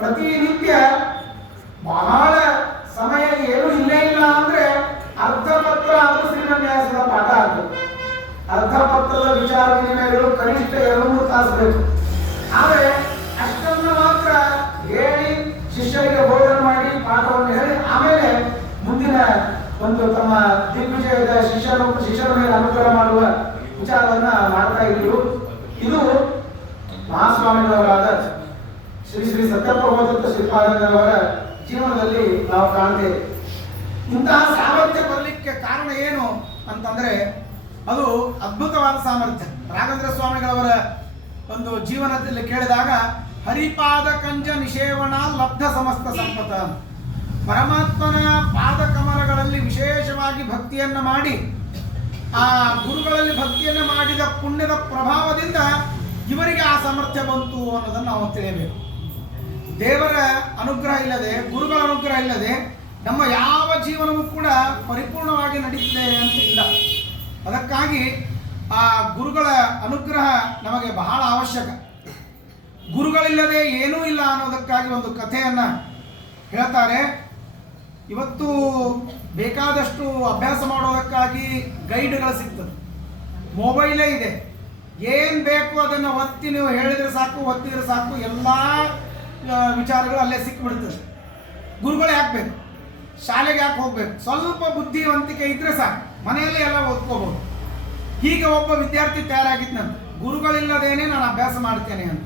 ಪ್ರತಿನಿತ್ಯ ಬಹಳ ಸಮಯ ಏನು ಇಲ್ಲೇ ಇಲ್ಲ ಅಂದ್ರೆ ಅರ್ಧ ಪತ್ರ ಆದ್ರೂ ಶ್ರೀಮನ್ಯಾಸದ ಪಾಠ ಆಗ್ಬೇಕು. ಅರ್ಧ ಪತ್ರದ ವಿಚಾರ ವಿನಿಮಯಗಳು ಕನಿಷ್ಠ ಎರಡು ಮೂರು ತಾಸು ಬೇಕು. ಆದರೆ ಅಷ್ಟನ್ನು ಮಾತ್ರ ಹೇಳಿ ಶಿಷ್ಯರಿಗೆ ಬೋಧನೆ ಮಾಡಿ ಪಾಠವನ್ನು ಹೇಳಿ ಆಮೇಲೆ ಮುಂದಿನ ಒಂದು ತಮ್ಮ ದಿಗ್ವಿಜಯದ ಶಿಷ್ಯರು, ಶಿಷ್ಯರ ಮೇಲೆ ಅನುಗ್ರಹ ಮಾಡುವ ವಿಚಾರವನ್ನ ಮಾಡ್ತಾ ಇದ್ರು ಇದು ಮಹಾಸ್ವಾಮಿಗಳವರಾದ ಶ್ರೀ ಶ್ರೀ ಸತ್ಯಪ್ರಬೋಧ ಶ್ರೀಪಾದಂಗರವರ ಜೀವನದಲ್ಲಿ ನಾವು ಕಾಣ್ತೇವೆ ಇಂತಹ ಸಾಮರ್ಥ್ಯ ಬರಲಿಕ್ಕೆ ಕಾರಣ ಏನು ಅಂತಂದ್ರೆ ಅದು ಅದ್ಭುತವಾದ ಸಾಮರ್ಥ್ಯ. ರಾಘವೇಂದ್ರ ಸ್ವಾಮಿಗಳವರ ಒಂದು ಜೀವನದಲ್ಲಿ ಕೇಳಿದಾಗ, ಹರಿಪಾದ ಕಂಜ ನಿಷೇವಣ ಲಬ್ಧ ಸಮಸ್ತ ಸಂಪತ ಪರಮಾತ್ಮನ ಪಾದ ಕಮಲಗಳಲ್ಲಿ ವಿಶೇಷವಾಗಿ ಭಕ್ತಿಯನ್ನ ಮಾಡಿ, ಆ ಗುರುಗಳಲ್ಲಿ ಭಕ್ತಿಯನ್ನ ಮಾಡಿದ ಪುಣ್ಯದ ಪ್ರಭಾವದಿಂದ ಇವರಿಗೆ ಆ ಸಾಮರ್ಥ್ಯ ಬಂತು ಅನ್ನೋದನ್ನು ನಾವು ತಿಳಿಯಬೇಕು. ದೇವರ ಅನುಗ್ರಹ ಇಲ್ಲದೆ, ಗುರುಗಳ ಅನುಗ್ರಹ ಇಲ್ಲದೆ ನಮ್ಮ ಯಾವ ಜೀವನವೂ ಕೂಡ ಪರಿಪೂರ್ಣವಾಗಿ ನಡೀತದೆ ಅಂತ ಇಲ್ಲ. ಅದಕ್ಕಾಗಿ ಆ ಗುರುಗಳ ಅನುಗ್ರಹ ನಮಗೆ ಬಹಳ ಅವಶ್ಯಕ. ಗುರುಗಳಿಲ್ಲದೆ ಏನೂ ಇಲ್ಲ ಅನ್ನೋದಕ್ಕಾಗಿ ಒಂದು ಕಥೆಯನ್ನು ಹೇಳ್ತಾರೆ. ಇವತ್ತು ಬೇಕಾದಷ್ಟು ಅಭ್ಯಾಸ ಮಾಡೋದಕ್ಕಾಗಿ ಗೈಡ್ಗಳು ಸಿಗ್ತದೆ. ಮೊಬೈಲೇ ಇದೆ. ಏನು ಬೇಕು ಅದನ್ನು ಒತ್ತಿ ನೀವು ಹೇಳಿದರೆ ಸಾಕು, ಒತ್ತಿದ್ರೆ ಸಾಕು, ಎಲ್ಲ ವಿಚಾರಗಳು ಅಲ್ಲೇ ಸಿಕ್ಕಿಬಿಡ್ತದೆ ಗುರುಗಳು ಯಾಕೆ ಶಾಲೆಗೆ ಯಾಕೆ ಹೋಗ್ಬೇಕು? ಸ್ವಲ್ಪ ಬುದ್ಧಿವಂತಿಕೆ ಇದ್ರೆ ಸಾಕು. ಮನೆಯಲ್ಲೇ ಎಲ್ಲ ಓದ್ಕೋಬಹುದು ಹೀಗೆ ಒಬ್ಬ ವಿದ್ಯಾರ್ಥಿ ತಯಾರಾಗಿದ್ನಂತ ಗುರುಗಳಿಲ್ಲದೇನೆ ನಾನು ಅಭ್ಯಾಸ ಮಾಡ್ತೇನೆ ಅಂತ.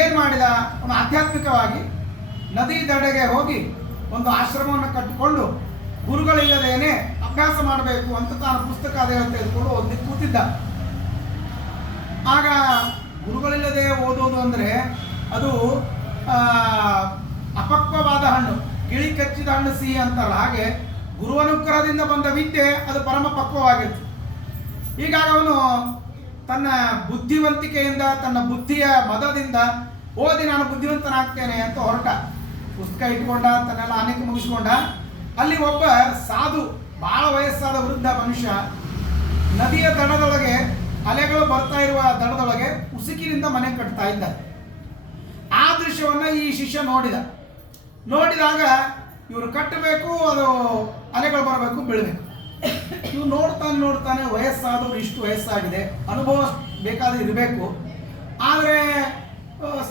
ಏನು ಮಾಡಿದ? ಅವನು ಆಧ್ಯಾತ್ಮಿಕವಾಗಿ ನದಿ ದಡೆಗೆ ಹೋಗಿ ಒಂದು ಆಶ್ರಮವನ್ನು ಕಟ್ಟಿಕೊಂಡು, ಗುರುಗಳಿಲ್ಲದೇನೆ ಅಭ್ಯಾಸ ಮಾಡಬೇಕು ಅಂತ ತಾನು ಪುಸ್ತಕ ಅದೇ ತೆಗೆದುಕೊಂಡು ಓದಿ ಕೂತಿದ್ದ. ಆಗ ಗುರುಗಳಿಲ್ಲದೆ ಓದೋದು ಅಂದರೆ ಅದು ಅಪಕ್ವವಾದ ಹಣ್ಣು ಗಿಳಿ ಕಚ್ಚಿದ ಹಣ್ಣು ಸಿಹಿ ಅಂತಾರಲ್ಲ, ಹಾಗೆ ಗುರುವನುಗ್ರಹದಿಂದ ಬಂದ ವಿದ್ಯೆ ಅದು ಪರಮ ಪಕ್ವವಾಗಿತ್ತು. ಹೀಗಾಗಿ ಅವನು ತನ್ನ ಬುದ್ಧಿವಂತಿಕೆಯಿಂದ, ತನ್ನ ಬುದ್ಧಿಯ ಮದದಿಂದ ಓದಿ ನಾನು ಬುದ್ಧಿವಂತನಾಗ್ತೇನೆ ಅಂತ ಹೊರಟ. ಪುಸ್ತಕ ಇಟ್ಕೊಂಡ, ತನ್ನೆಲ್ಲ ಅನೇಕ ಮುಗಿಸ್ಕೊಂಡ. ಅಲ್ಲಿ ಒಬ್ಬ ಸಾಧು ಬಹಳ ವಯಸ್ಸಾದ ವೃದ್ಧ ಮನುಷ್ಯ, ನದಿಯ ದಡದೊಳಗೆ ಅಲೆಗಳು ಬರ್ತಾ ಇರುವ ದಡದೊಳಗೆ ಉಸುಕಿನಿಂದ ಮನೆ ಕಟ್ತಾ ಇದ್ದ ದೃಶ್ಯವನ್ನ ಈ ಶಿಷ್ಯ ನೋಡಿದ. ನೋಡಿದಾಗ ಇವರು ಕಟ್ಟಬೇಕು, ಅದು ಅಲೆಗಳು ಬರಬೇಕು, ಬೀಳಬೇಕು. ಇವು ನೋಡ್ತಾನೆ ನೋಡ್ತಾನೆ ವಯಸ್ಸಾದವ್ರು ಇಷ್ಟು ವಯಸ್ಸಾಗಿದೆ. ಅನುಭವ ಬೇಕಾದ್ರೆ ಇರಬೇಕು. ಆದರೆ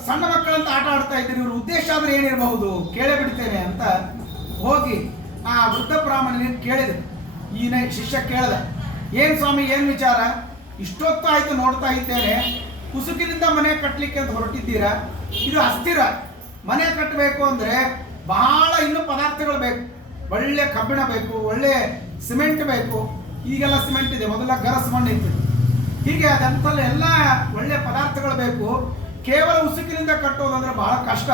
ಸಣ್ಣ ಮಕ್ಕಳಂತ ಆಟ ಆಡ್ತಾ ಇದ್ದೀರಿ ಇವ್ರ ಉದ್ದೇಶ ಆದರೆ ಏನಿರಬಹುದು? ಕೇಳೇ ಬಿಡ್ತೇನೆ ಅಂತ ಹೋಗಿ ಆ ವೃದ್ಧ ಬ್ರಾಹ್ಮಣನಿಗೆ ಕೇಳಿದೆ. ಈ ಶಿಷ್ಯ ಕೇಳಿದ, ಏನು ಸ್ವಾಮಿ, ಏನು ವಿಚಾರ? ಇಷ್ಟೊತ್ತು ಆಯ್ತು ನೋಡ್ತಾ ಇದ್ದೇನೆ. ಕುಸುಕಿನಿಂದ ಮನೆ ಕಟ್ಟಲಿಕ್ಕೆ ಅಂತ ಹೊರಟಿದ್ದೀರಾ? ಇದು ಅಸ್ಥಿರ. ಮನೆ ಕಟ್ಟಬೇಕು ಅಂದ್ರೆ ಬಹಳ ಇನ್ನು ಪದಾರ್ಥಗಳು ಬೇಕು. ಒಳ್ಳೆ ಕಬ್ಬಿಣ ಬೇಕು, ಒಳ್ಳೆ ಸಿಮೆಂಟ್ ಬೇಕು. ಈಗೆಲ್ಲ ಸಿಮೆಂಟ್ ಇದೆ, ಮೊದಲ ಗರಸ್ ಮಣ್ಣು ಇತ್ತು. ಹೀಗೆ ಅದಂತಲ್ಲ ಎಲ್ಲ ಒಳ್ಳೆ ಪದಾರ್ಥಗಳು ಬೇಕು. ಕೇವಲ ಉಸುಕಿನಿಂದ ಕಟ್ಟೋದಂದ್ರೆ ಬಹಳ ಕಷ್ಟ.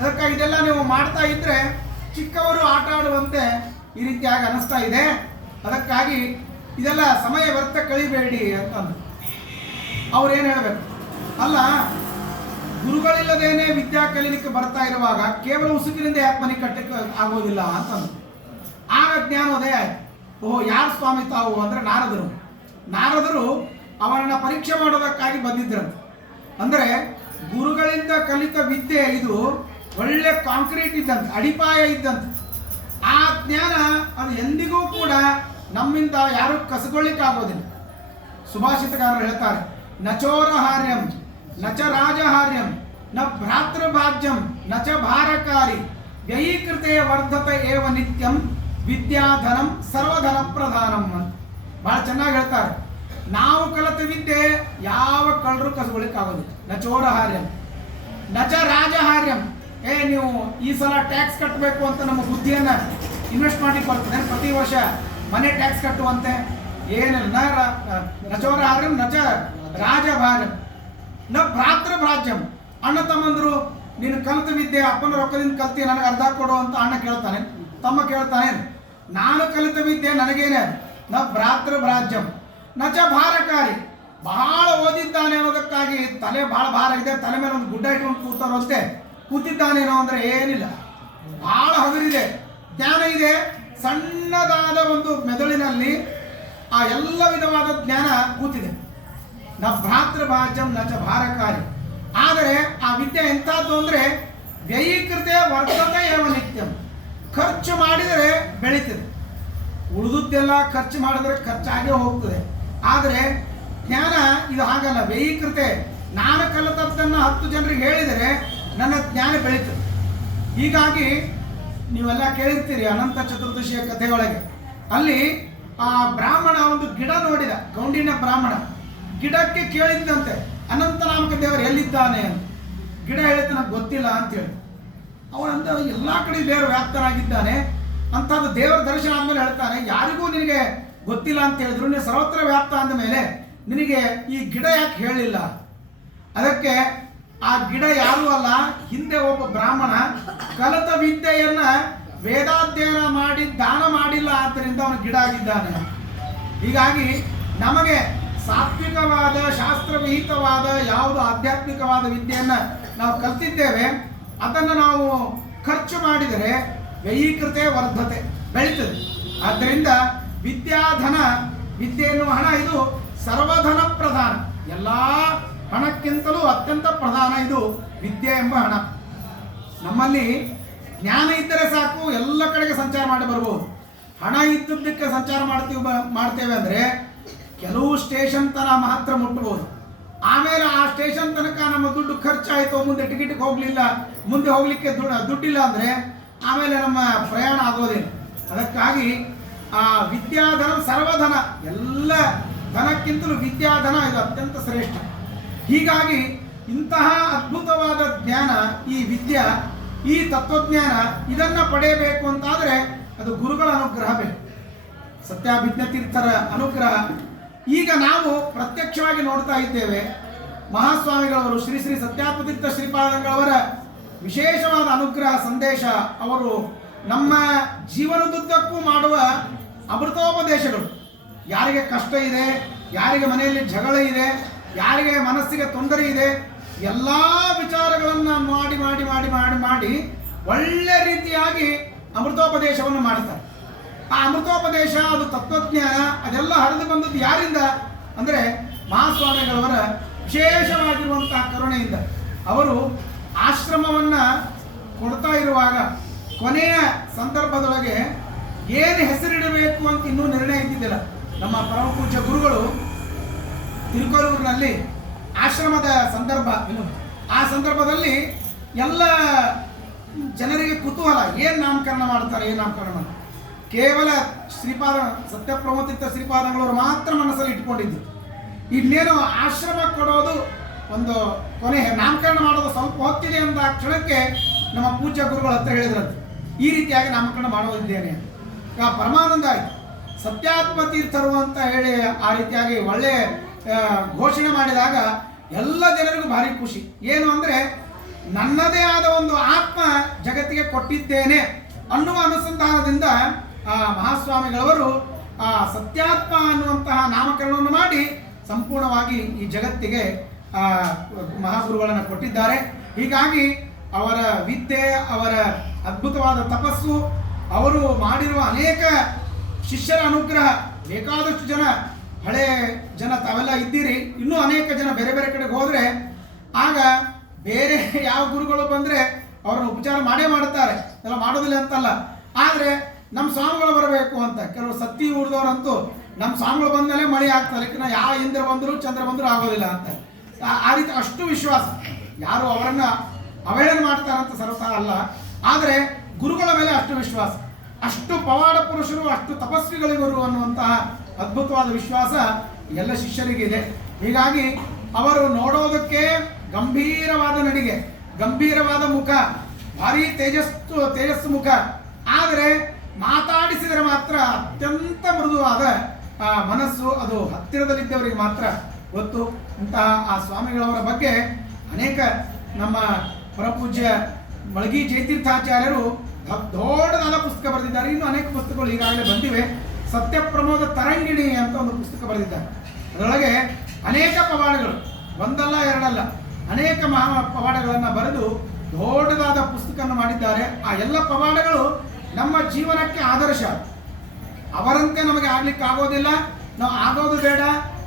ಅದಕ್ಕಾಗಿ ಇದೆಲ್ಲ ನೀವು ಮಾಡ್ತಾ ಇದ್ರೆ ಚಿಕ್ಕವರು ಆಟ ಆಡುವಂತೆ ಈ ರೀತಿಯಾಗಿ ಅನಿಸ್ತಾ ಇದೆ. ಅದಕ್ಕಾಗಿ ಇದೆಲ್ಲ ಸಮಯ ವ್ಯರ್ಥ ಕಳಿಬೇಡಿ ಅಂತಂದು ಅವ್ರು ಏನು ಹೇಳಬೇಕು? ಅಲ್ಲ ಗುರುಗಳಿಲ್ಲದೇನೆ ವಿದ್ಯಾ ಕಲೀಲಿಕ್ಕೆ ಬರ್ತಾ ಇರುವಾಗ ಕೇವಲ ಉಸುಕಿನಿಂದ ಯಾಕೆ ಮನೆ ಕಟ್ಟಕ್ಕೆ ಆಗೋದಿಲ್ಲ ಅಂತಂದು ಆಗ ಜ್ಞಾನೋದಯ ಆಯ್ತು. ಓಹೋ, ಯಾರು ಸ್ವಾಮಿ ತಾವು ಅಂದ್ರೆ ನಾರದರು. ನಾರದರು ಅವರನ್ನ ಪರೀಕ್ಷೆ ಮಾಡೋದಕ್ಕಾಗಿ ಬಂದಿದ್ರಂತೆ. ಅಂದ್ರೆ ಗುರುಗಳಿಂದ ಕಲಿತ ವಿದ್ಯೆ ಇದು ಒಳ್ಳೆ ಕಾಂಕ್ರೀಟ್ ಇದ್ದಂತೆ, ಅಡಿಪಾಯ ಇದ್ದಂತೆ. ಆ ಜ್ಞಾನ ಅದು ಎಂದಿಗೂ ಕೂಡ ನಮ್ಮಿಂದ ಯಾರು ಕಸಗೊಳ್ಳಿಕ್ಕಾಗೋದಿಲ್ಲ ಸುಭಾಷಿತಗಾರರು ಹೇಳ್ತಾರೆ ನಚ ರಾಜಹಾರ್ಯಂ, ನ ಭ್ರಾತೃಭಾಜ್ಯಂ ನಚ ಭಾರಕಾರಿ ವರ್ಧತ ಏವ ನಿತ್ಯಂ ವಿದ್ಯಾಧನಂ ಸರ್ವಧನ ಪ್ರಧಾನಂ ಅಂತ. ಬಹಳ ಚೆನ್ನಾಗಿ ಹೇಳ್ತಾರೆ. ನಾವು ಕಲಿತ ವಿದ್ಯೆ ಯಾವ ಕಳ್ಳರು ಕಸಗೊಳ್ಳಿಕ್ಕೆ ಆಗೋದಿಲ್ಲ. ನಚೋರಹಾರ್ಯಂ ನಚ ರಾಜಹಾರ್ಯಂ. ಏ, ನೀವು ಈ ಸಲ ಟ್ಯಾಕ್ಸ್ ಕಟ್ಟಬೇಕು ಅಂತ ನಮ್ಮ ಬುದ್ಧಿಯನ್ನ ಇನ್ವೆಸ್ಟ್ ಮಾಡ್ಲಿಕ್ಕೆ ಬರ್ತದೆ ಪ್ರತಿ ವರ್ಷ ಮನೆ ಟ್ಯಾಕ್ಸ್ ಕಟ್ಟುವಂತೆ. ಏನಿಲ್ಲ. ನ ರ- ನಚೋರಹಾರ್ಯಂ ನಚ ರಾಜಭಾರ್ಯಂ. ನ ಭ್ರಾತೃ ಭ್ರಾಜ್ಯಂ ಅಣ್ಣ ತಮ್ಮಂದ್ರು, ನೀನು ಕಲಿತ ವಿದ್ಯೆ, ಅಪ್ಪನ ರೊಕ್ಕದಿಂದ ಕಲ್ತಿ ನನಗೆ ಅರ್ಧ ಕೊಡು ಅಂತ ಅಣ್ಣ ಕೇಳ್ತಾನೆ. ತಮ್ಮ ಕೇಳ್ತಾನೆ, ನಾನು ಕಲಿತ ವಿದ್ಯೆ ನನಗೇನೆ ನ ಭ್ರಾತೃ ಭ್ರಾಜ್ಯಂ ನಚ ಭಾರಕಾರಿ. ಬಹಳ ಓದಿದ್ದಾನೆ ಅನ್ನೋದಕ್ಕಾಗಿ ತಲೆ ಬಹಳ ಭಾರ ಇದೆ. ತಲೆ ಮೇಲೆ ಒಂದು ಗುಡ್ಡ ಇಟ್ಕೊಂಡು ಕೂತಾರಂತೆ ಕೂತಿದ್ದಾನೇನೋ ಅಂದ್ರೆ ಏನಿಲ್ಲ. ಬಹಳ ಹಗುರಿದೆ. ಜ್ಞಾನ ಇದೆ. ಸಣ್ಣದಾದ ಒಂದು ಮೆದುಳಿನಲ್ಲಿ ಆ ಎಲ್ಲ ವಿಧವಾದ ಜ್ಞಾನ ಕೂತಿದೆ. ನ ಭ್ರಾತೃಭಾಜಂ ನ ಚ ಭಾರಕಾರಿ. ಆದರೆ ಆ ವಿದ್ಯೆ ಎಂಥದ್ದು ಅಂದ್ರೆ ವ್ಯಯೀಕೃತೆ ವರ್ತನೆ ಏವ ನಿತ್ಯಂ. ಖರ್ಚು ಮಾಡಿದರೆ ಬೆಳೀತದೆ. ಉಳಿದುದ್ದೆಲ್ಲ ಖರ್ಚು ಮಾಡಿದ್ರೆ ಖರ್ಚಾಗೇ ಹೋಗ್ತದೆ. ಆದರೆ ಜ್ಞಾನ ಇದು ಹಾಗಲ್ಲ, ವ್ಯಯೀಕೃತೆ. ನಾನು ಕಲಿತದ್ದನ್ನು ಹತ್ತು ಜನರಿಗೆ ಹೇಳಿದರೆ ನನ್ನ ಜ್ಞಾನ ಬೆಳೀತದೆ. ಹೀಗಾಗಿ ನೀವೆಲ್ಲ ಕೇಳಿರ್ತೀರಿ ಅನಂತ ಚತುರ್ದಶಿಯ ಕಥೆಯೊಳಗೆ. ಅಲ್ಲಿ ಆ ಬ್ರಾಹ್ಮಣ ಒಂದು ಗಿಡ ನೋಡಿದ, ಗೌಂಡಿನ ಬ್ರಾಹ್ಮಣ. ಗಿಡಕ್ಕೆ ಕೇಳಿದ್ದಂತೆ ಅನಂತನಾಮಕ ದೇವರು ಎಲ್ಲಿದ್ದಾನೆ ಅಂತ. ಗಿಡ ಹೇಳಿದ ನನಗೆ ಗೊತ್ತಿಲ್ಲ ಅಂತ ಹೇಳಿ. ಅವನಂತ ಎಲ್ಲ ಕಡೆ ದೇವರು ವ್ಯಾಪ್ತನಾಗಿದ್ದಾನೆ. ಅಂಥದ್ದು ದೇವರ ದರ್ಶನ ಆದಮೇಲೆ ಹೇಳ್ತಾನೆ, ಯಾರಿಗೂ ನಿನಗೆ ಗೊತ್ತಿಲ್ಲ ಅಂತ ಹೇಳಿದ್ರು. ನೀನು ಸರ್ವತ್ರ ವ್ಯಾಪ್ತ ಅಂದ ಮೇಲೆ ನಿನಗೆ ಈ ಗಿಡ ಯಾಕೆ ಹೇಳಿಲ್ಲ? ಅದಕ್ಕೆ ಆ ಗಿಡ ಯಾರೂ ಅಲ್ಲ, ಹಿಂದೆ ಒಬ್ಬ ಬ್ರಾಹ್ಮಣ ಕಲಿತ ವಿದ್ಯೆಯನ್ನ ವೇದಾಧ್ಯಯನ ಮಾಡಿ ದಾನ ಮಾಡಿಲ್ಲ, ಆದ್ದರಿಂದ ಅವನು ಗಿಡ ಆಗಿದ್ದಾನೆ. ಹೀಗಾಗಿ ನಮಗೆ ಸಾತ್ವಿಕವಾದ, ಶಾಸ್ತ್ರವಿಹಿತವಾದ ಯಾವುದು ಆಧ್ಯಾತ್ಮಿಕವಾದ ವಿದ್ಯೆಯನ್ನು ನಾವು ಕಲ್ತಿದ್ದೇವೆ, ಅದನ್ನು ನಾವು ಖರ್ಚು ಮಾಡಿದರೆ ವ್ಯಯೀಕೃತೆ ವರ್ಧತೆ ಬೆಳೀತದೆ. ಆದ್ದರಿಂದ ವಿದ್ಯಾಧನ ವಿದ್ಯೆ ಎನ್ನುವ ಹಣ, ಇದು ಸರ್ವಧನ ಪ್ರಧಾನ. ಎಲ್ಲ ಹಣಕ್ಕಿಂತಲೂ ಅತ್ಯಂತ ಪ್ರಧಾನ ಇದು ವಿದ್ಯೆ ಎಂಬ ಹಣ. ನಮ್ಮಲ್ಲಿ ಜ್ಞಾನ ಇದ್ದರೆ ಸಾಕು, ಎಲ್ಲ ಕಡೆಗೆ ಸಂಚಾರ ಮಾಡಿ ಬರ್ಬೋದು. ಹಣ ಇದ್ದಿದ್ದಕ್ಕೆ ಸಂಚಾರ ಮಾಡ್ತೀವಿ ಮಾಡ್ತೇವೆ ಅಂದರೆ ಕೆಲವು ಸ್ಟೇಷನ್ ತನ ಮಾತ್ರ ಮುಟ್ಟಬಹುದು ಆಮೇಲೆ ಆ ಸ್ಟೇಷನ್ ತನಕ ನಮ್ಮ ದುಡ್ಡು ಖರ್ಚಾಯಿತು, ಮುಂದೆ ಟಿಕೆಟ್ಗೆ ಹೋಗಲಿಲ್ಲ, ಮುಂದೆ ಹೋಗ್ಲಿಕ್ಕೆ ದುಡ್ಡು ದುಡ್ಡಿಲ್ಲ ಅಂದರೆ ಆಮೇಲೆ ನಮ್ಮ ಪ್ರಯಾಣ ಆಗೋದಿಲ್ಲ. ಅದಕ್ಕಾಗಿ ಆ ವಿದ್ಯಾಧನ ಸರ್ವಧನ, ಎಲ್ಲ ಧನಕ್ಕಿಂತಲೂ ವಿದ್ಯಾಧನ ಇದು ಅತ್ಯಂತ ಶ್ರೇಷ್ಠ. ಹೀಗಾಗಿ ಇಂತಹ ಅದ್ಭುತವಾದ ಜ್ಞಾನ, ಈ ವಿದ್ಯಾ, ಈ ತತ್ವಜ್ಞಾನ ಇದನ್ನ ಪಡೆಯಬೇಕು ಅಂತಾದರೆ ಅದು ಗುರುಗಳ ಅನುಗ್ರಹ ಬೇಕು. ಸತ್ಯಾಭಿಜ್ಞ ತೀರ್ಥರ ಅನುಗ್ರಹ ಈಗ ನಾವು ಪ್ರತ್ಯಕ್ಷವಾಗಿ ನೋಡ್ತಾ ಇದ್ದೇವೆ ಮಹಾಸ್ವಾಮಿಗಳವರು ಶ್ರೀ ಶ್ರೀ ಸತ್ಯಾಪತೀರ್ಥ ಶ್ರೀಪಾದಂಗಳವರ ವಿಶೇಷವಾದ ಅನುಗ್ರಹ ಸಂದೇಶ ಅವರು ನಮ್ಮ ಜೀವನದುದ್ದಕ್ಕೂ ಮಾಡುವ ಅಮೃತೋಪದೇಶಗಳು. ಯಾರಿಗೆ ಕಷ್ಟ ಇದೆ, ಯಾರಿಗೆ ಮನೆಯಲ್ಲಿ ಜಗಳ ಇದೆ, ಯಾರಿಗೆ ಮನಸ್ಸಿಗೆ ತೊಂದರೆ ಇದೆ, ಎಲ್ಲ ವಿಚಾರಗಳನ್ನು ಮಾಡಿ ಮಾಡಿ ಮಾಡಿ ಮಾಡಿ ಮಾಡಿ ಒಳ್ಳೆ ರೀತಿಯಾಗಿ ಅಮೃತೋಪದೇಶವನ್ನು ಮಾಡ್ತಾರೆ ಆ ಅಮೃತೋಪದೇಶ, ಅದು ತತ್ವಜ್ಞಾನ, ಅದೆಲ್ಲ ಹರಿದು ಬಂದದ್ದು ಯಾರಿಂದ? ಅಂದರೆ ಮಹಾಸ್ವಾಮಿಗಳವರ ವಿಶೇಷವಾಗಿರುವಂತಹ ಕರುಣೆಯಿಂದ. ಅವರು ಆಶ್ರಮವನ್ನು ಕೊಡ್ತಾ ಇರುವಾಗ ಕೊನೆಯ ಸಂದರ್ಭದೊಳಗೆ ಏನು ಹೆಸರಿಡಬೇಕು ಅಂತ ಇನ್ನೂ ನಿರ್ಣಯ ಇದ್ದಿದ್ದಿಲ್ಲ. ನಮ್ಮ ಪರಮ ಪೂಜ್ಯ ಗುರುಗಳು ತಿರುಕೋರೂರಿನಲ್ಲಿ ಆಶ್ರಮದ ಸಂದರ್ಭ ಆ ಸಂದರ್ಭದಲ್ಲಿ ಎಲ್ಲ ಜನರಿಗೆ ಕುತೂಹಲ, ಏನು ನಾಮಕರಣ ಮಾಡ್ತಾರೆ, ಏನು ನಾಮಕರಣ ಮಾಡ್ತಾರೆ? ಕೇವಲ ಶ್ರೀಪಾದ ಸತ್ಯಪ್ರಮೋತಿತ್ತ ಶ್ರೀಪಾದಗಳವರು ಮಾತ್ರ ಮನಸ್ಸಲ್ಲಿ ಇಟ್ಕೊಂಡಿದ್ದು. ಇನ್ನೇನು ಆಶ್ರಮ ಕೊಡೋದು ಒಂದು ಕೊನೆ ನಾಮಕರಣ ಮಾಡೋದು ಸ್ವಲ್ಪ ಹೊತ್ತಿದೆ ಅಂತ ಆ ಕ್ಷಣಕ್ಕೆ ನಮ್ಮ ಪೂಜ್ಯ ಗುರುಗಳ ಹತ್ರ ಹೇಳಿದ್ರಂತೆ. ಈ ರೀತಿಯಾಗಿ ನಾಮಕರಣ ಮಾಡೋದಿದ್ದೇನೆ. ಈಗ ಪರಮಾನಂದ ಆಯ್ತು. ಸತ್ಯಾತ್ಮ ತೀರ್ಥರು ಅಂತ ಹೇಳಿ ಆ ರೀತಿಯಾಗಿ ಒಳ್ಳೆ ಘೋಷಣೆ ಮಾಡಿದಾಗ ಎಲ್ಲ ಜನರಿಗೂ ಭಾರಿ ಖುಷಿ. ಏನು ಅಂದರೆ ನನ್ನದೇ ಆದ ಒಂದು ಆತ್ಮ ಜಗತ್ತಿಗೆ ಕೊಟ್ಟಿದ್ದೇನೆ ಅನ್ನುವ ಅನುಸಂಧಾನದಿಂದ ಆ ಮಹಾಸ್ವಾಮಿಗಳವರು ಆ ಸತ್ಯಾತ್ಮ ಅನ್ನುವಂತಹ ನಾಮಕರಣವನ್ನು ಮಾಡಿ ಸಂಪೂರ್ಣವಾಗಿ ಈ ಜಗತ್ತಿಗೆ ಆ ಮಹಾಗುರುಗಳನ್ನು ಕೊಟ್ಟಿದ್ದಾರೆ. ಹೀಗಾಗಿ ಅವರ ವಿದ್ಯೆ, ಅವರ ಅದ್ಭುತವಾದ ತಪಸ್ಸು, ಅವರು ಮಾಡಿರುವ ಅನೇಕ ಶಿಷ್ಯರ ಅನುಗ್ರಹ, ಬೇಕಾದಷ್ಟು ಜನ, ಹಳೆ ಜನ ತಾವೆಲ್ಲ ಇದ್ದೀರಿ, ಇನ್ನೂ ಅನೇಕ ಜನ ಬೇರೆ ಬೇರೆ ಕಡೆಗೆ ಹೋದರೆ ಆಗ ಬೇರೆ ಯಾವ ಗುರುಗಳು ಬಂದರೆ ಅವರನ್ನು ಉಪಚಾರ ಮಾಡೇ ಮಾಡುತ್ತಾರೆ. ಎಲ್ಲ ಮಾಡೋದಿಲ್ಲ ಅಂತಲ್ಲ. ಆದರೆ ನಮ್ಮ ಸಾಂಗ್ಗಳು ಬರಬೇಕು ಅಂತ. ಕೆಲವು ಸತ್ತಿ ಉಳಿದವರಂತೂ ನಮ್ಮ ಸಾಂಗ್ಗಳು ಬಂದಮೇಲೆ ಮಳೆ ಆಗ್ತಾರೆ ನಾ ಯಾವ ಇಂದ್ರ ಬಂದರೂ ಚಂದ್ರ ಬಂದರೂ ಆಗೋದಿಲ್ಲ ಅಂತ. ಆ- ಆ ರೀತಿ ಅಷ್ಟು ವಿಶ್ವಾಸ. ಯಾರು ಅವರನ್ನು ಅವೇಳನ ಮಾಡ್ತಾರಂತ ಸರ್ವತಃ ಅಲ್ಲ. ಆದರೆ ಗುರುಗಳ ಮೇಲೆ ಅಷ್ಟು ವಿಶ್ವಾಸ. ಅಷ್ಟು ಪವಾಡ ಪುರುಷರು, ಅಷ್ಟು ತಪಸ್ವಿಗಳಿವರು ಅನ್ನುವಂತಹ ಅದ್ಭುತವಾದ ವಿಶ್ವಾಸ ಎಲ್ಲ ಶಿಷ್ಯರಿಗಿದೆ. ಹೀಗಾಗಿ ಅವರು ನೋಡೋದಕ್ಕೆ ಗಂಭೀರವಾದ ನಡಿಗೆ, ಗಂಭೀರವಾದ ಮುಖ, ಭಾರಿ ತೇಜಸ್ಸು ತೇಜಸ್ಸು ಮುಖ. ಆದರೆ ಮಾತಾಡಿಸಿದರೆ ಮಾತ್ರ ಅತ್ಯಂತ ಮೃದುವಾದ, ಆ, ಮನಸ್ಸು, ಅದು ಹತ್ತಿರದಲ್ಲಿದ್ದವರಿಗೆ ಮಾತ್ರ ಗೊತ್ತು. ಅಂತಹ ಆ ಸ್ವಾಮಿಗಳವರ ಬಗ್ಗೆ ಅನೇಕ ನಮ್ಮ ಪರಪೂಜ್ಯ ಮಳಗಿ ಜಯತೀರ್ಥಾಚಾರ್ಯರು ದೊಡ್ಡದಾದ ಪುಸ್ತಕ ಬರೆದಿದ್ದಾರೆ. ಇನ್ನು ಅನೇಕ ಪುಸ್ತಕಗಳು ಈಗಾಗಲೇ ಬಂದಿವೆ. ಸತ್ಯ ಪ್ರಮೋದ ತರಂಗಿಣಿ ಅಂತ ಒಂದು ಪುಸ್ತಕ ಬರೆದಿದ್ದಾರೆ. ಅದರೊಳಗೆ ಅನೇಕ ಪವಾಡಗಳು, ಒಂದಲ್ಲ ಎರಡಲ್ಲ, ಅನೇಕ ಮಹಾ ಪವಾಡಗಳನ್ನು ಬರೆದು ದೊಡ್ಡದಾದ ಪುಸ್ತಕವನ್ನು ಮಾಡಿದ್ದಾರೆ. ಆ ಎಲ್ಲ ಪವಾಡಗಳು ನಮ್ಮ ಜೀವನಕ್ಕೆ ಆದರ್ಶ. ಅವರಂತೆ ನಮಗೆ ಆಗ್ಲಿಕ್ಕೆ ಆಗೋದಿಲ್ಲ. ನಾವು ಆಗೋದು ಬೇಡ.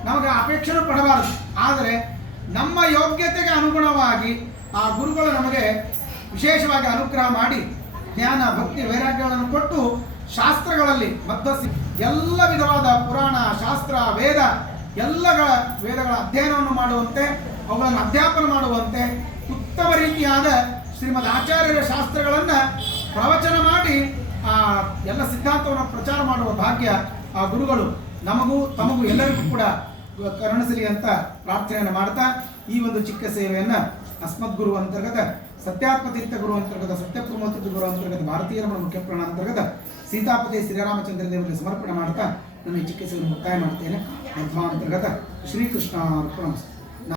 ನಮಗೆ ಅಪೇಕ್ಷೆನೂ ಪಡಬಾರದು. ಆದರೆ ನಮ್ಮ ಯೋಗ್ಯತೆಗೆ ಅನುಗುಣವಾಗಿ ಆ ಗುರುಗಳು ನಮಗೆ ವಿಶೇಷವಾಗಿ ಅನುಗ್ರಹ ಮಾಡಿ ಜ್ಞಾನ, ಭಕ್ತಿ, ವೈರಾಗ್ಯಗಳನ್ನು ಕೊಟ್ಟು ಶಾಸ್ತ್ರಗಳಲ್ಲಿ ಮಧ್ವಸಿ ಎಲ್ಲ ವಿಧವಾದ ಪುರಾಣ, ಶಾಸ್ತ್ರ, ವೇದ ಎಲ್ಲಗಳ ವೇದಗಳ ಅಧ್ಯಯನವನ್ನು ಮಾಡುವಂತೆ, ಅವುಗಳನ್ನು ಅಧ್ಯಾಪನ ಮಾಡುವಂತೆ ಉತ್ತಮ ರೀತಿಯಾದ ಶ್ರೀಮದ್ ಆಚಾರ್ಯರ ಶಾಸ್ತ್ರಗಳನ್ನು ಪ್ರವಚನ ಮಾಡಿ, ಆ, ಎಲ್ಲ ಸಿದ್ಧಾಂತವನ್ನು ಪ್ರಚಾರ ಮಾಡುವ ಭಾಗ್ಯ ಆ ಗುರುಗಳು ನಮಗೂ, ತಮಗೂ ಎಲ್ಲರಿಗೂ ಕೂಡ ಕರುಣಿಸಲಿ ಅಂತ ಪ್ರಾರ್ಥನೆಯನ್ನು ಮಾಡ್ತಾ, ಈ ಒಂದು ಚಿಕ್ಕ ಸೇವೆಯನ್ನು ಅಸ್ಮದ್ ಗುರು ಅಂತರ್ಗತ ಸತ್ಯಾತ್ಮ ತೀರ್ಥ ಗುರು ಅಂತರ್ಗತ ಸತ್ಯಪ್ರಮೋತಿ ಗುರು ಅಂತರ್ಗತ, ಭಾರತೀಯ ರಮಣ ಮುಖ್ಯ ಪ್ರಾಣ ಅಂತರ್ಗತ, ಸೀತಾಪತಿ ಶ್ರೀರಾಮಚಂದ್ರ ದೇವರಿಗೆ ಸಮರ್ಪಣೆ ಮಾಡ್ತಾ, ನನ್ನ ಸೇವೆಯನ್ನು ಮುಕ್ತಾಯ ಮಾಡ್ತೇನೆ. ಮಧ್ವಾಂತರ್ಗತ ಶ್ರೀಕೃಷ್ಣ ಅರ್ಪಣ